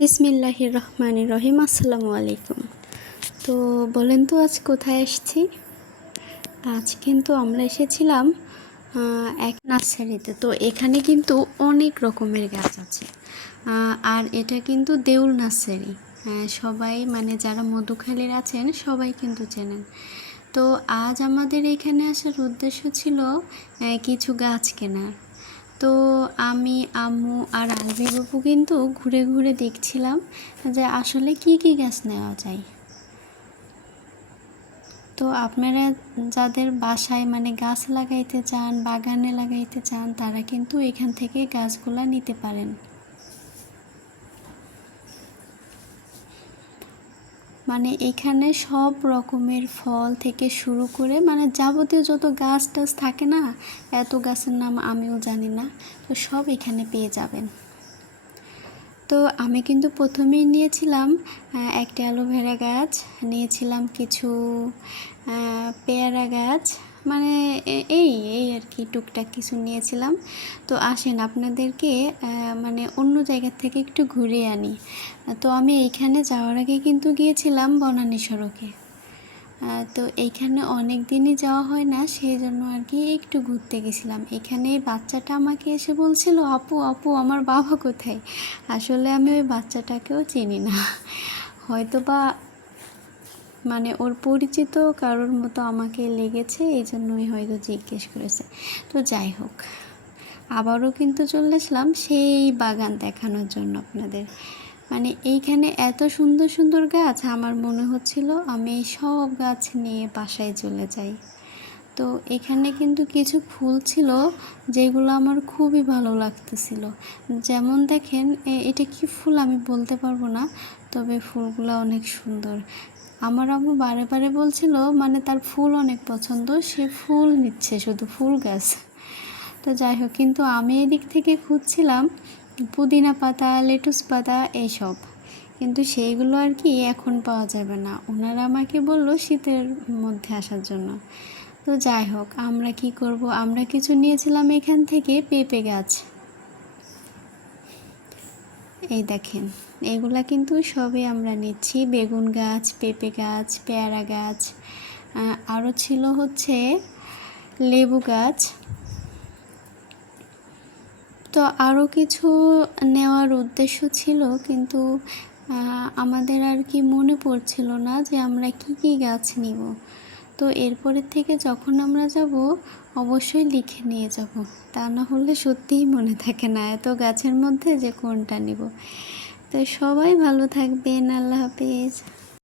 বিসমিল্লাহির রহমান রহিম, আসসালামু আলাইকুম। তো বলেন তো আজ কোথায় এসেছি? আজ কিন্তু আমরা এসেছিলাম এক নার্সারিতে। তো এখানে কিন্তু অনেক রকমের গাছ আছে। আর এটা কিন্তু দেউল নার্সারি। সবাই মানে যারা মধুখালীর আছেন, সবাই কিন্তু চেনেন। তো আজ আমাদের এখানে আসার উদ্দেশ্য ছিল কিছু গাছ কেনার। তো আমি, আম্মু আর আলবি বাবু কিন্তু ঘুরে ঘুরে দেখছিলাম যে আসলে কি কি গাছ নেওয়া যায়। তো আপনারা যাদের বাসায় মানে গাছ লাগাইতে চান, বাগানে লাগাইতে চান, তারা কিন্তু এখান থেকে গাছগুলা নিতে পারেন। মানে এখানে সব রকমের ফল থেকে শুরু করে মানে যাবতীয় যত গাছ টাছ থাকে না, এত গাছের নাম আমিও জানি না, তো সব এখানে পেয়ে যাবেন। তো আমি কিন্তু প্রথমেই নিয়েছিলাম একটা অ্যালোভেরা গাছ, নিয়েছিলাম কিছু পেয়ারা গাছ মানে এই এই আর কি টুকটাক কিছু নিয়েছিলাম। তো আসেন আপনাদেরকে মানে অন্য জায়গা থেকে একটু ঘুরে আনি। তো আমি এইখানে যাওয়ার আগে কিন্তু গিয়েছিলাম বনানী সড়কে। তো এইখানে অনেক দিনই যাওয়া হয় না সেই জন্য আর কি একটু ঘুরতে গেছিলাম। এখানে বাচ্চাটা আমাকে এসে বলছিল, আপু আপু, আমার বাবা কোথায়? আসলে আমি ওই বাচ্চাটাকেও চিনি না। হয়তো বা মানে ওর পরিচিত কারোর মতো আমাকে লেগেছে, এই জন্যই হয়তো জিজ্ঞেস করেছে। তো যাই হোক, আবারও কিন্তু চলে আসলাম সেই বাগান দেখানোর জন্য আপনাদের। মানে এইখানে এত সুন্দর সুন্দর গাছ, আমার মনে হচ্ছিল আমি সব গাছ নিয়ে বাসায় চলে যাই। তো এখানে কিন্তু কিছু ফুল ছিল যেগুলো আমার খুবই ভালো লাগতেছিল। যেমন দেখেন এটা কি ফুল আমি বলতে পারব না, তবে ফুলগুলো অনেক সুন্দর। আমার আম্মু বারে বারে বলছিল মানে তার ফুল অনেক পছন্দ, সে ফুল নিচ্ছে, শুধু ফুল গাছ। তো যাই হোক, কিন্তু আমি এদিক থেকে খুঁজছিলাম পুদিনা পাতা, লেটুস পাতা, এইসব। কিন্তু সেইগুলো আর কি এখন পাওয়া যাবে না। ওনারা আমাকে বলল শীতের মধ্যে আসার জন্য। তো যাই হোক, আমরা কি করব? আমরা কিছু নিয়েছিলাম এখান থেকে পেঁপে গাছ। এই দেখেন, এগুলা কিন্তু সবই আমরা নিচ্ছি। বেগুন গাছ, পেঁপে গাছ, পেয়ারা গাছ আরও ছিল হচ্ছে লেবু গাছ। তো আরও কিছু নেওয়ার উদ্দেশ্য ছিল, কিন্তু আমাদের আর কি মনে পড়ছিল না যে আমরা কি কি গাছ নিব। তো এরপরের থেকে যখন আমরা যাব, অবশ্যই লিখে নিয়ে যাব। তা না হলে সত্যিই মনে থাকে না এত গাছের মধ্যে যে কোনটা নিব। তো সবাই ভালো থাকবেন, আল্লাহ হাফিজ।